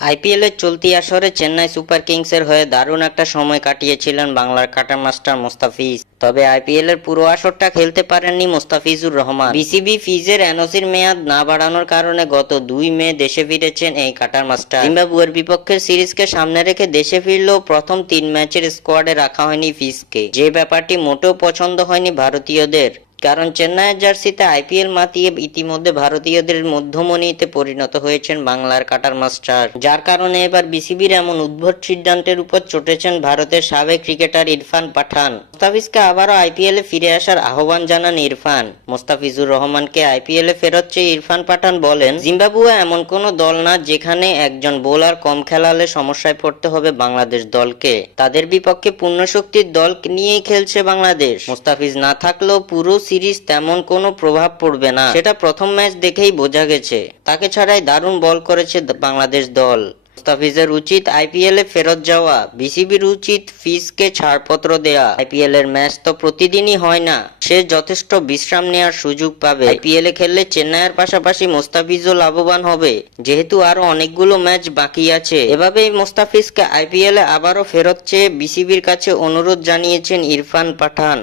আইপিএলের চলতি আসরে চেন্নাই সুপার কিংসের হয়ে দারুণ একটা সময় কাটিয়েছিলেন বাংলার কাটার মাস্টার মোস্তাফিজ। তবে আইপিএলের পুরো আসরটা খেলতে পারেননি মোস্তাফিজুর রহমান। বিসিবি ফিজের এনওসির মেয়াদ না বাড়ানোর কারণে গত 2 মে দেশে ফিরেছেন এই কাটার মাস্টার। জিম্বাবুয়ের বিপক্ষের সিরিজকে সামনে রেখে দেশে ফিরলেও প্রথম 3 ম্যাচের স্কোয়াডে রাখা হয়নি ফিজকে, যে ব্যাপারটি মোটেও পছন্দ হয়নি ভারতীয়দের। কারণ চেন্নাইয়ের জার্সিতে আইপিএল মাতিয়ে ইতিমধ্যে ভারতীয়দের মধ্যমণিতে পরিণত হয়েছেন বাংলার কাটার মাস্টার, যার কারণে এবার বিসিবির এমন উদ্ভট সিদ্ধান্তের উপর চটেছেন ভারতের সাবেক ক্রিকেটার ইরফান পাঠান। মোস্তাফিজকে আবারও আইপিএলে ফিরে আসার আহ্বান জানান ইরফান। মোস্তাফিজুর রহমানকে আইপিএলে ফেরত চেয়ে ইরফান পাঠান বলেন, জিম্বাবুয়ে এমন কোনো দল না যেখানে একজন বোলার কম খেলালে সমস্যায় পড়তে হবে বাংলাদেশ দলকে। তাদের বিপক্ষে পূর্ণশক্তির দল নিয়েই খেলছে বাংলাদেশ। মোস্তাফিজ না থাকলেও পুরো সিরিজ তেমন কোনো প্রভাব পড়বে না, সেটা প্রথম ম্যাচ দেখেই বোঝা গেছে। তাকে ছাড়াই দারুণ বল করেছে বাংলাদেশ দল। মোস্তাফিজের উচিত আইপিএলে ফেরত যাওয়া, বিসিবির উচিত ফিজকে ছাড়পত্র দেয়া। আইপিএল এর ম্যাচ তো প্রতিদিনই হয় না, সে যথেষ্ট বিশ্রাম নেওয়ার সুযোগ পাবে। আইপিএলে খেললে চেন্নাইয়ের পাশাপাশি মোস্তাফিজও লাভবান হবে, যেহেতু আরো অনেকগুলো ম্যাচ বাকি আছে। এভাবেই মোস্তাফিজকে আইপিএলে আবারও ফেরত চেয়ে বিসিবির কাছে অনুরোধ জানিয়েছেন ইরফান পাঠান।